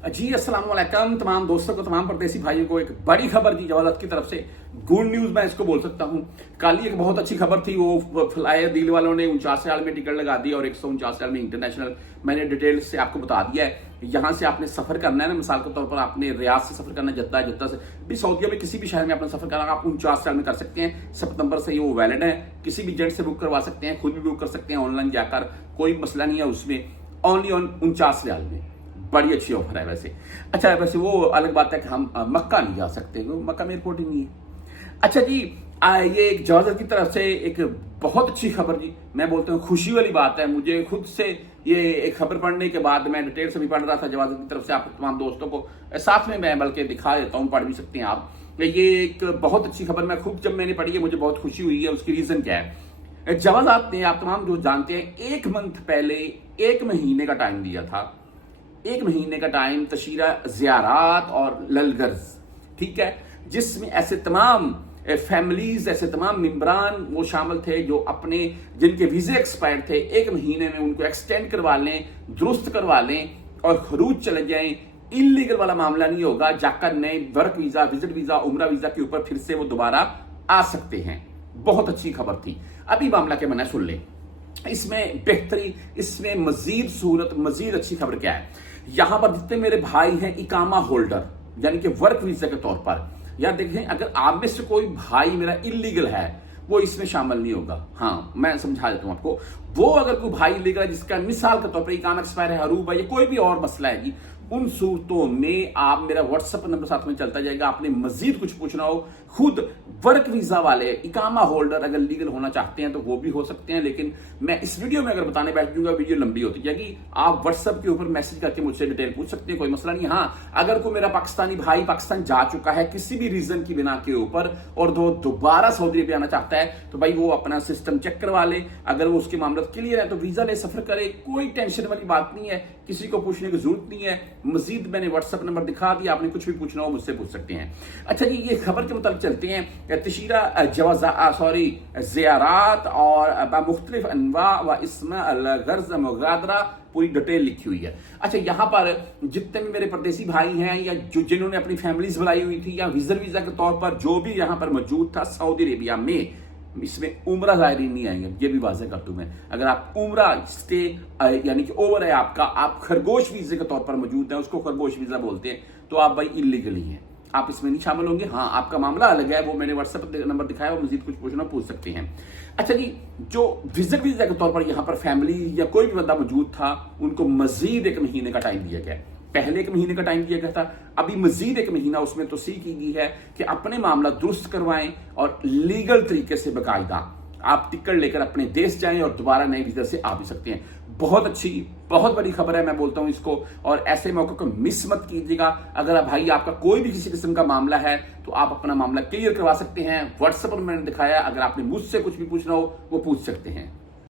जी अस्सलाम वालेकुम तमाम दोस्तों को, तमाम परदेसी भाइयों को एक बड़ी खबर दी जवालत की तरफ से। गुड न्यूज मैं इसको बोल सकता हूँ। कल ही एक बहुत अच्छी खबर थी, वो फ्लाई डील वालों ने 49 साल में टिकट लगा दी और 149 साल में इंटरनेशनल। मैंने डिटेल से आपको बता दिया है। यहाँ से आपने सफर करना है ना, मिसाल के तौर पर आपने रियाद से सफर करना, जद्दा, जद्दा से भी सऊदीया में किसी भी शहर में अपना सफर करना आप 49 साल में कर सकते हैं। सितंबर से ये वो वैलिड है। किसी भी एजेंट से बुक करवा सकते हैं, खुद भी बुक कर सकते हैं ऑनलाइन जाकर, कोई मसला नहीं है उसमें। ओनली ऑन 49 रियाल में बड़ी अच्छी ऑफर है वैसे। अच्छा, वैसे वो अलग बात है कि हम मक्का नहीं जा सकते, मक्का में एयरपोर्ट ही नहीं है। अच्छा जी, ये एक जवाजत की तरफ से एक बहुत अच्छी खबर जी, मैं बोलता हूँ खुशी वाली बात है। मुझे खुद से ये एक खबर पढ़ने के बाद मैं डिटेल से भी पढ़ रहा था जवाजत की तरफ से, आप तमाम दोस्तों को साथ में मैं बल्कि दिखा देता हूँ, पढ़ भी सकते हैं आप। ये एक बहुत अच्छी खबर मैं खुद जब मैंने पढ़ी है मुझे बहुत खुशी हुई है। उसकी रीजन क्या है? जवाजात ने, आप तमाम जो जानते हैं, 1 मंथ पहले 1 महीने का टाइम दिया था। 1 महीने का टाइम तशीरा ज़ियारात और ललगर्ज, ठीक है, जिसमें ऐसे तमाम फैमिलीज, ऐसे तमाम मेंबरान वो शामिल थे जो अपने, जिनके वीजे एक्सपायर थे, 1 महीने में उनको एक्सटेंड करवा लें, दुरुस्त करवा लें और खरूज चले जाएं। इलीगल वाला मामला नहीं होगा, जाकर नए वर्क वीजा, विजिट वीजा, उम्रा वीजा के ऊपर फिर से वो दोबारा आ सकते हैं। बहुत अच्छी खबर थी। अभी मामला क्या बना सुन लें। इसमें बेहतरी, इसमें मजीद सहूलत, मजीद अच्छी खबर क्या है? यहां पर जितने मेरे भाई हैं इकामा होल्डर, यानी कि वर्क वीजा के तौर पर, या देखें अगर आप में से कोई भाई मेरा इलीगल है वो इसमें शामिल नहीं होगा। हाँ, मैं समझा देता हूं आपको। वो अगर कोई भाई इलीगल है जिसका मिसाल के तौर पर इकामा एक्सपायर है, हरूब है, या कोई भी और मसला है जी, उन सूरतों में आप, मेरा व्हाट्सएप नंबर साथ में चलता जाएगा, आपने मजीद कुछ पूछना हो, खुद वर्क वीजा वाले इकामा होल्डर अगर लीगल होना चाहते हैं तो वो भी हो सकते हैं। लेकिन मैं इस वीडियो में अगर बताने बैठ जाऊंगा वीडियो लंबी होती जाएगी। आप व्हाट्सएप के ऊपर मैसेज करके मुझसे डिटेल पूछ सकते हैं, कोई मसला नहीं। हाँ, अगर कोई मेरा पाकिस्तानी भाई पाकिस्तान जा चुका है किसी भी रीजन की बिना के ऊपर और दोबारा सऊदी अरबिया आना चाहता है तो भाई वो अपना सिस्टम चेक करवा ले। अगर वो उसके मामला क्लियर है तो वीजा ले, सफर करे, कोई टेंशन वाली बात नहीं है, किसी को पूछने की जरूरत नहीं है। मजीद मैंने व्हाट्सएप नंबर दिखा दिया, आपने कुछ भी पूछना हो मुझसे पूछ सकते हैं। अच्छा जी, ये खबर के मुताबिक चलते हैं। तशीरा ज़ियारात और मुख्तलिफ अनवा व इसमें अलगर्ज मुगादरा, पूरी डिटेल लिखी हुई है। अच्छा, यहाँ पर जितने भी मेरे परदेसी भाई हैं या जिन्होंने अपनी फैमिलीज बुलाई हुई थी या विजिट वीजा के तौर पर जो भी यहाँ पर मौजूद था सऊदी अरेबिया में, इसमें उम्रा ज़ायरीन नहीं आएंगे, ये भी वाज़ेह कर दूं मैं। अगर आप उम्रा स्टे यानी कि ओवर है आपका, आप खरगोश वीजे के तौर पर मौजूद हैं, उसको खरगोश वीजा बोलते हैं, तो आप भाई इलीगल ही हैं, आप इसमें नहीं शामिल होंगे। हाँ, आपका मामला अलग है, वो मैंने व्हाट्सएप नंबर दिखाया, वो मजीद कुछ पूछना पूछ सकते हैं। अच्छा जी, जो विजिट वीजा के तौर पर यहाँ पर फैमिली या कोई भी बंदा मौजूद था उनको मजीद 1 महीने का टाइम दिया गया। पहले 1 महीने का टाइम दिया गया था, अभी मजीद 1 महीना उसमें तोसी की गई है कि अपने मामला दुरुस्त करवाएं और लीगल तरीके से बाकायदा आप टिकट लेकर अपने देश जाएं और दोबारा नए वीजा से आ भी सकते हैं। बहुत अच्छी, बहुत बड़ी खबर है, मैं बोलता हूं इसको। और ऐसे मौके को मिस मत कीजिएगा। अगर भाई आपका कोई भी किसी किस्म का मामला है तो आप अपना मामला क्लियर करवा सकते हैं। व्हाट्सएप पर मैंने दिखाया, अगर आपने मुझसे कुछ भी पूछना हो वो पूछ सकते हैं।